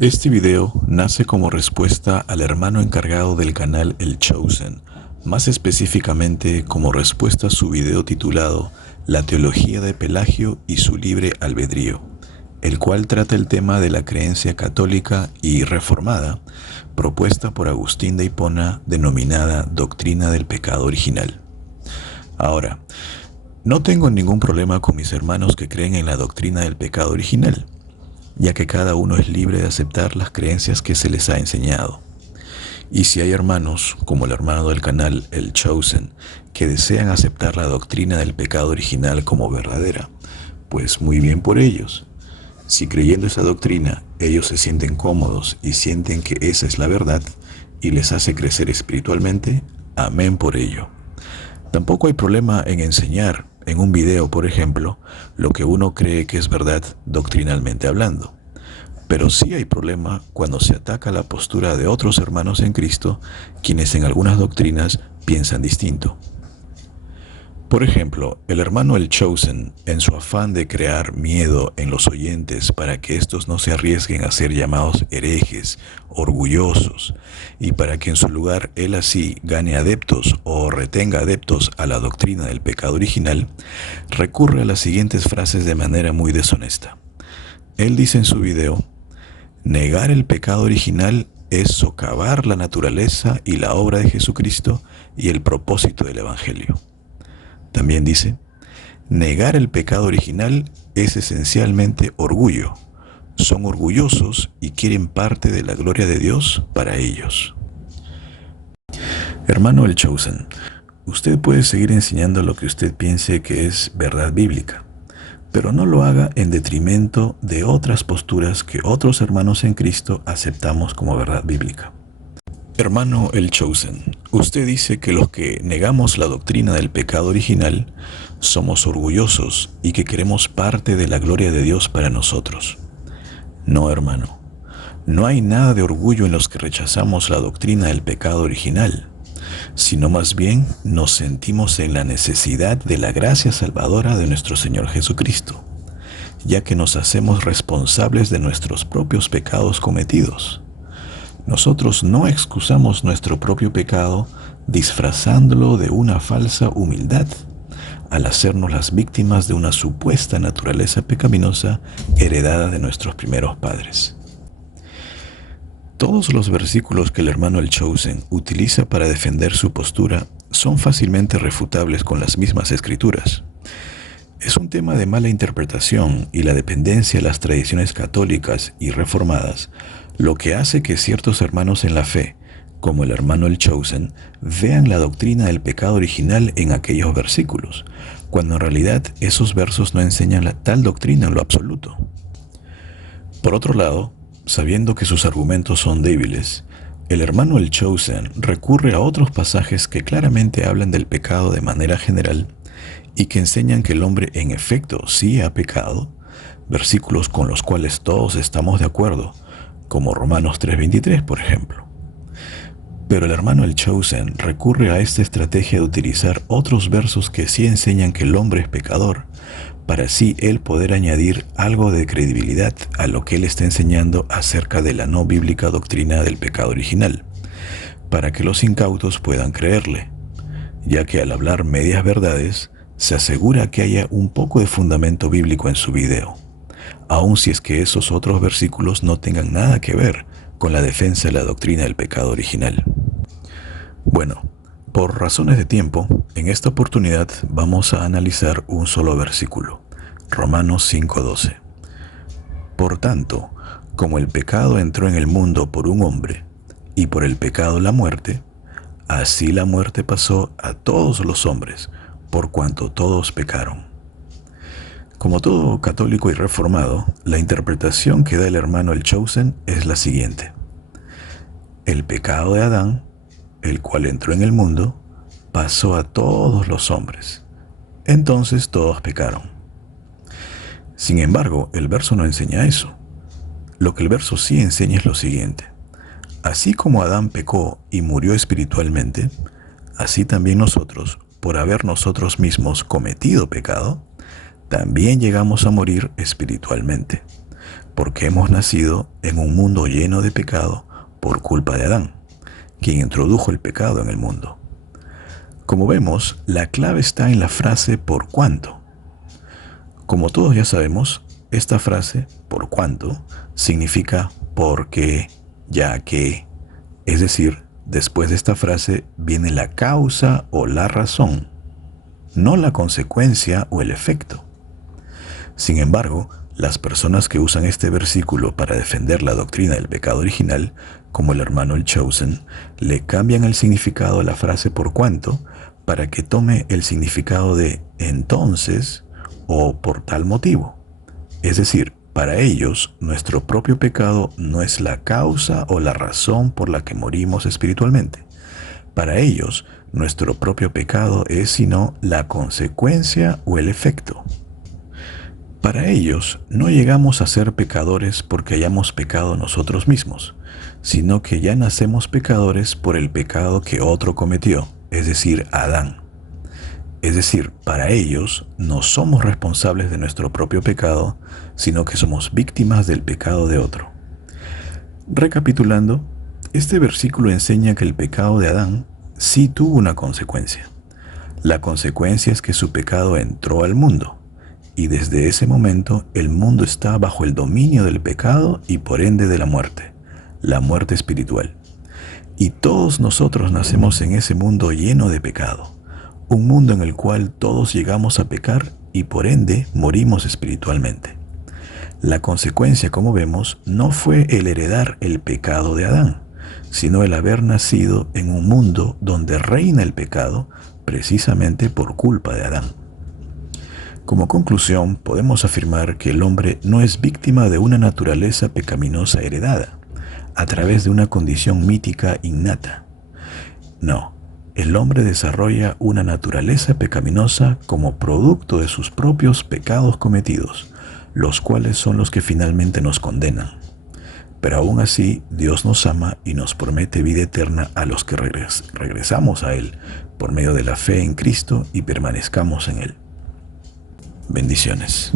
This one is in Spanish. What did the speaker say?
Este video nace como respuesta al hermano encargado del canal El Chosen, más específicamente como respuesta a su video titulado La teología de Pelagio y su libre albedrío, el cual trata el tema de la creencia católica y reformada propuesta por Agustín de Hipona denominada doctrina del pecado original. Ahora, no tengo ningún problema con mis hermanos que creen en la doctrina del pecado original, ya que cada uno es libre de aceptar las creencias que se les ha enseñado. Y si hay hermanos, como el hermano del canal El Chosen, que desean aceptar la doctrina del pecado original como verdadera, pues muy bien por ellos. Si creyendo esa doctrina ellos se sienten cómodos y sienten que esa es la verdad y les hace crecer espiritualmente, amén por ello. Tampoco hay problema en enseñar en un video, por ejemplo, lo que uno cree que es verdad doctrinalmente hablando. Pero sí hay problema cuando se ataca la postura de otros hermanos en Cristo, quienes en algunas doctrinas piensan distinto. Por ejemplo, el hermano El Chosen, en su afán de crear miedo en los oyentes para que éstos no se arriesguen a ser llamados herejes, orgullosos, y para que en su lugar él así gane adeptos o retenga adeptos a la doctrina del pecado original, recurre a las siguientes frases de manera muy deshonesta. Él dice en su video: negar el pecado original es socavar la naturaleza y la obra de Jesucristo y el propósito del Evangelio. También dice: negar el pecado original es esencialmente orgullo. Son orgullosos y quieren parte de la gloria de Dios para ellos. Hermano El Chosen, usted puede seguir enseñando lo que usted piense que es verdad bíblica, pero no lo haga en detrimento de otras posturas que otros hermanos en Cristo aceptamos como verdad bíblica. Hermano El Chosen, usted dice que los que negamos la doctrina del pecado original somos orgullosos y que queremos parte de la gloria de Dios para nosotros. No, hermano, no hay nada de orgullo en los que rechazamos la doctrina del pecado original, sino más bien nos sentimos en la necesidad de la gracia salvadora de nuestro Señor Jesucristo, ya que nos hacemos responsables de nuestros propios pecados cometidos. Nosotros no excusamos nuestro propio pecado disfrazándolo de una falsa humildad, al hacernos las víctimas de una supuesta naturaleza pecaminosa heredada de nuestros primeros padres. Todos los versículos que el hermano El Chosen utiliza para defender su postura son fácilmente refutables con las mismas escrituras. Es un tema de mala interpretación y la dependencia a las tradiciones católicas y reformadas lo que hace que ciertos hermanos en la fe, como el hermano El Chosen, vean la doctrina del pecado original en aquellos versículos, cuando en realidad esos versos no enseñan tal doctrina en lo absoluto. Por otro lado, sabiendo que sus argumentos son débiles, el hermano El Chosen recurre a otros pasajes que claramente hablan del pecado de manera general y que enseñan que el hombre en efecto sí ha pecado, versículos con los cuales todos estamos de acuerdo, como Romanos 3:23, por ejemplo. Pero el hermano El Chosen recurre a esta estrategia de utilizar otros versos que sí enseñan que el hombre es pecador, para así él poder añadir algo de credibilidad a lo que él está enseñando acerca de la no bíblica doctrina del pecado original, para que los incautos puedan creerle, ya que al hablar medias verdades, se asegura que haya un poco de fundamento bíblico en su video, aun si es que esos otros versículos no tengan nada que ver con la defensa de la doctrina del pecado original. Bueno, por razones de tiempo, en esta oportunidad vamos a analizar un solo versículo, Romanos 5:12. Por tanto, como el pecado entró en el mundo por un hombre, y por el pecado la muerte, así la muerte pasó a todos los hombres, por cuanto todos pecaron. Como todo católico y reformado, la interpretación que da el hermano El Chosen es la siguiente: el pecado de Adán, el cual entró en el mundo, pasó a todos los hombres. Entonces todos pecaron. Sin embargo, el verso no enseña eso. Lo que el verso sí enseña es lo siguiente: así como Adán pecó y murió espiritualmente, así también nosotros, por haber nosotros mismos cometido pecado, también llegamos a morir espiritualmente, porque hemos nacido en un mundo lleno de pecado por culpa de Adán, quien introdujo el pecado en el mundo. Como vemos, la clave está en la frase por cuanto. Como todos ya sabemos, esta frase, por cuanto, significa porque, ya que, es decir, después de esta frase viene la causa o la razón, no la consecuencia o el efecto. Sin embargo, las personas que usan este versículo para defender la doctrina del pecado original, como el hermano El Chosen, le cambian el significado a la frase por cuanto para que tome el significado de entonces o por tal motivo. Es decir, para ellos, nuestro propio pecado no es la causa o la razón por la que morimos espiritualmente. Para ellos, nuestro propio pecado es sino la consecuencia o el efecto. Para ellos, no llegamos a ser pecadores porque hayamos pecado nosotros mismos, sino que ya nacemos pecadores por el pecado que otro cometió, es decir, Adán. Es decir, para ellos no somos responsables de nuestro propio pecado, sino que somos víctimas del pecado de otro. Recapitulando, este versículo enseña que el pecado de Adán sí tuvo una consecuencia. La consecuencia es que su pecado entró al mundo, y desde ese momento el mundo está bajo el dominio del pecado y por ende de la muerte espiritual. Y todos nosotros nacemos en ese mundo lleno de pecado, un mundo en el cual todos llegamos a pecar y por ende morimos espiritualmente. La consecuencia, como vemos, no fue el heredar el pecado de Adán, sino el haber nacido en un mundo donde reina el pecado precisamente por culpa de Adán. Como conclusión, podemos afirmar que el hombre no es víctima de una naturaleza pecaminosa heredada, a través de una condición mítica innata. No, el hombre desarrolla una naturaleza pecaminosa como producto de sus propios pecados cometidos, los cuales son los que finalmente nos condenan. Pero aún así, Dios nos ama y nos promete vida eterna a los que regresamos a Él por medio de la fe en Cristo y permanezcamos en Él. Bendiciones.